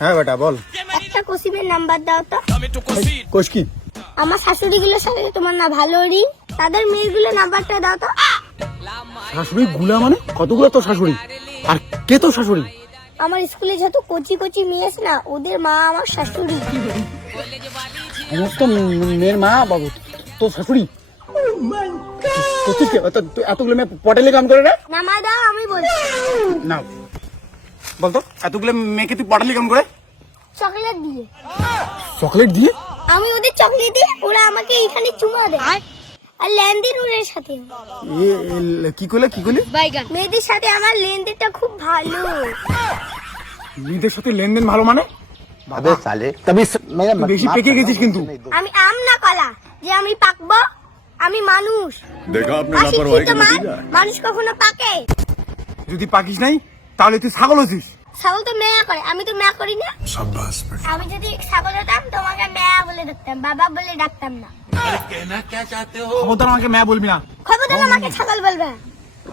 হ্যাঁ বেটা বল। একটা কোসিমের নাম্বার দাও তো। কোষ কি? আমার শাশুড়িগুলোর সাথে তোমার না ভালো রিং, তাদের মেয়েগুলো নাম্বারটা দাও তো। শাশুড়ি গুলা মানে কতগুলো তোর শাশুড়ি? আর কে তোর শাশুড়ি? আমার স্কুলে যত কচি কচি মেয়ে আছে না, ওদের মা আমার শাশুড়ি। সমস্ত মেয়ের মা বাবু তোর শাশুড়ি? এতগুলো মেয়ে পটেলে কাম করে না? নামা দাও, আমি বলছি। না বলতো এতগুলো মেয়েকে তুই পটালি কাম করে? চকলেট দিয়ে। চকলেট দিয়ে? আমি ওদের চকলেট দিই, ওরা আমাকে এখানে চুমা দেয়। আর লেনদেন ওদের সাথে। কি করলি? মেয়েদের সাথে আমার লেনদেনটা খুব ভালো। মেয়েদের সাথে লেনদেন ভালো মানে? अबे साले तभी বেশি পেকে গেছিস কিন্তু। আমি আম না কলা যে আমি পাকবো। আমি মানুষ। देखा आपने আর लापरवाही শিক্ষিত का মান, नतीजा है। মানুষ কখনো পাকে? যদি পাকিস নাই তাহলে তুই ছাগল হচ্ছিস। ছাগল তো মেয়া করে, আমি তো মেয়া করি না। আমি যদি ছাগল হতাম তোমাকে মেয়া বলে ডাকতাম, বাবা বলে ডাকতাম না। খবরদার আমাকে মেয়ে বলবি না। খবরদার আমাকে ছাগল বলবে।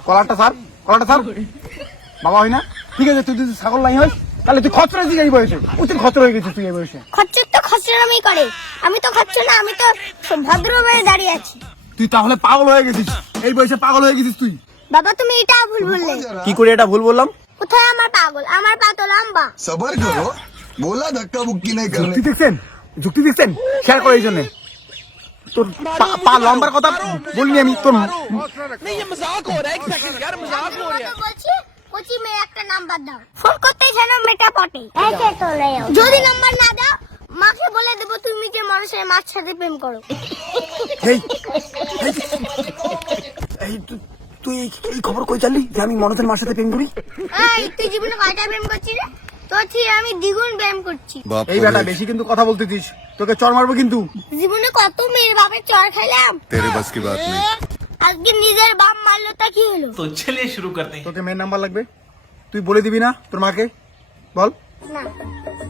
কলারটা স্যার বাবা হয় না? ঠিক আছে, তুই যদি ছাগল নাই হয় তাহলে তুই খচ্চর হয়েছিস এই বয়সে। উচিত খচ্চর হয়ে গেছিস তুই এই বয়সে। খচ্চর তো খচ্চরামি করে, আমি তো খচ্চর না, আমি তো ভদ্রভাবে দাঁড়িয়ে আছি। তুই তাহলে পাগল হয়ে গেছিস এই বয়সে, পাগল হয়ে গেছিস তুই। বাবা তুমি এটা ভুল বললে। কি করে এটা ভুল বললাম? কোথায় আমার পাগল? আমার পা তো লম্বা। सबर करो, बोला धक्का मुक्की नहीं करने। যুক্তি দেখছেন শেয়ার করে এই জন্য। তোর পা লম্বার কথা বলিনি আমি তোর। বলছি কোচি মেয়ে একটা নাম্বার দাও, ফোন করতেই যেন মেটা পটে। যদি নাম্বার না দাও মাকে বলে দেবো তুমি যে মানুষের মার সাথে প্রেম করো। তুই এই খবর কই জানলি যে আমি মনজের মার সাথে প্রেম করি? তুই জীবনে কয়টা প্রেম করছিস রে? তোর থেকে আমি দ্বিগুণ প্রেম করছি। এই বেটা বেশি কিন্তু কথা বলতেছিস, তোকে চড় মারবো কিন্তু। জীবনে কত মেয়ের বাপের চড় খাইলাম, तेरे बस की बात नहीं। আজকে নিজের বাপ মারলো তা কি হলো? तो चलिए शुरू करते हैं। তোকে মেয়ের নাম্বার লাগবে, তুই বলে দিবি না তোর মাকে? বল না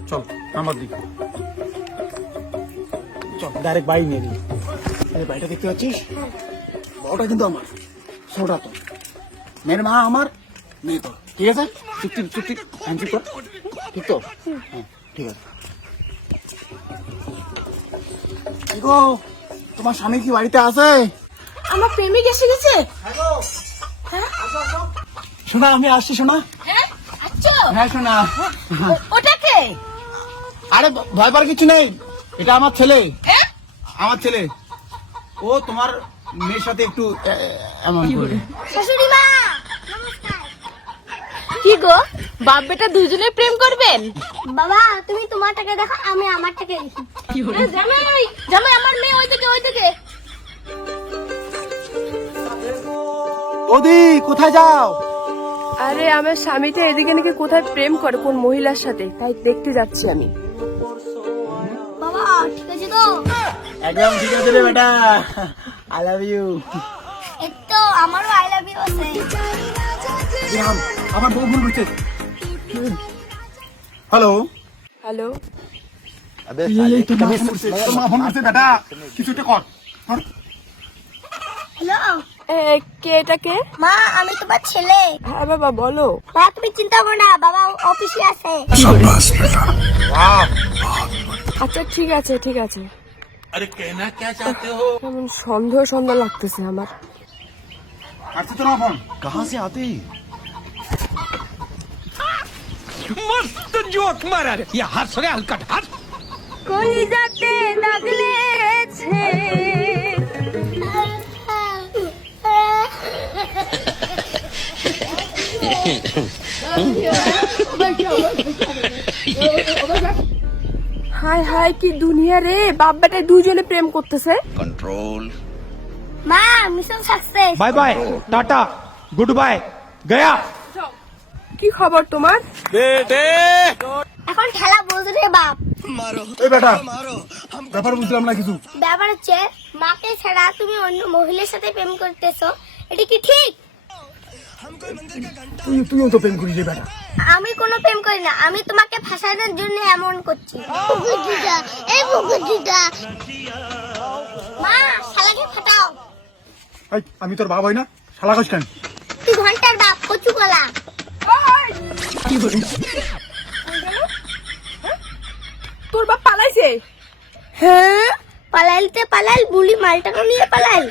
চল নাম্বার দি, চল ডাইরেক্ট বাড়ি নিয়ে দিবি। এই বাড়িটা দেখতে পাচ্ছিস, বড়টা কিন্তু আমার, ছোটা তো। মেয়ের মা আমার, মেয়ে তোর, ঠিক আছে? চুক্তি হ্যান্ডশেক কর, ঠিক তো? হ্যাঁ ঠিক আছে। কি গো, তোমার স্বামী কি বাড়িতে আছে? আমার প্রেমিক এসে গেছে। শোনা আমি আসছি শোনা। হ্যাঁ আচ্ছা, হ্যাঁ শোনা। ওটাকে আরে ভয় পাওয়ার কিছু নেই, এটা আমার ছেলে। হ্যাঁ আমার ছেলে, ও তোমার মেয়ের সাথে একটু এমন করে। শাশুড়ি মা নমস্কার। কি গো, বাপ বেটা দুজনে প্রেম করবেন? বাবা তুমি তোমারটাকে দেখো, আমি আমারটাকে দেখি। জামাই জামাই আমার মেয়ে ওই থেকে ওদি কোথায় যাও? আরে আমার স্বামীটা এদিকে নাকি কোথায় প্রেম করে কোন মহিলার সাথে, তাই দেখতে যাচ্ছি আমি। বাবা ঠিক আছে তো? একদম ঠিক আছে রে বেটা, আই লাভ ইউ। একটু আমারও আই লাভ ইউ আছে। আমার বউ ফোন করছে। হ্যালো হ্যালো, अबे साले तभी তোর মা ফোন করছে বেটা, কিছু একটা কর। হ্যালো কে এটা কে? মা, আমি তোমার ছেলে। হ্যাঁ বাবা বলো। মা তুমি চিন্তা করো না, বাবা অফিসে আছে। আচ্ছা ঠিক আছে। अरे कहना क्या चाहते हो? কেমন সন্দেহ লাগতেছে আমার। আসছে তোর মা ফোন। कहाँ से आते ही मस्त जोक मारा रे, ये हंस रे हलकट हंस। কলিজাতে দাগ লেগেছে। হায় হায় কি দুনিয়া রে, বাপ বেটা দুজনে প্রেম করতেছে। कंट्रोल। মা mission success. Bye bye, tata, good bye, Gaya. কি খবর তোমার? এখন খেলা বুঝ রে বাপ। এই বেটা ব্যাপার বুঝলাম না কিছু। ব্যাপার হচ্ছে মাকে ছাড়া তুমি অন্য মহিলার সাথে প্রেম করতেছো, এটা কি ঠিক? তুইও তো প্রেম করিস রে বেটা। আমি কোনো প্রেম করি না, আমি তোমাকে ফাঁসানোর জন্য এমন করছি। মা শালাকে ফাটাও। এই, আমি তোর বাবা হই না, শালা কইস কেন? তুই ঘন্টার বাপ কচু গলা। কি বলি? পালিয়েছে? হ্যাঁ পালাইলতে পালাইল বুলি মালটাকে নিয়ে পালাইল।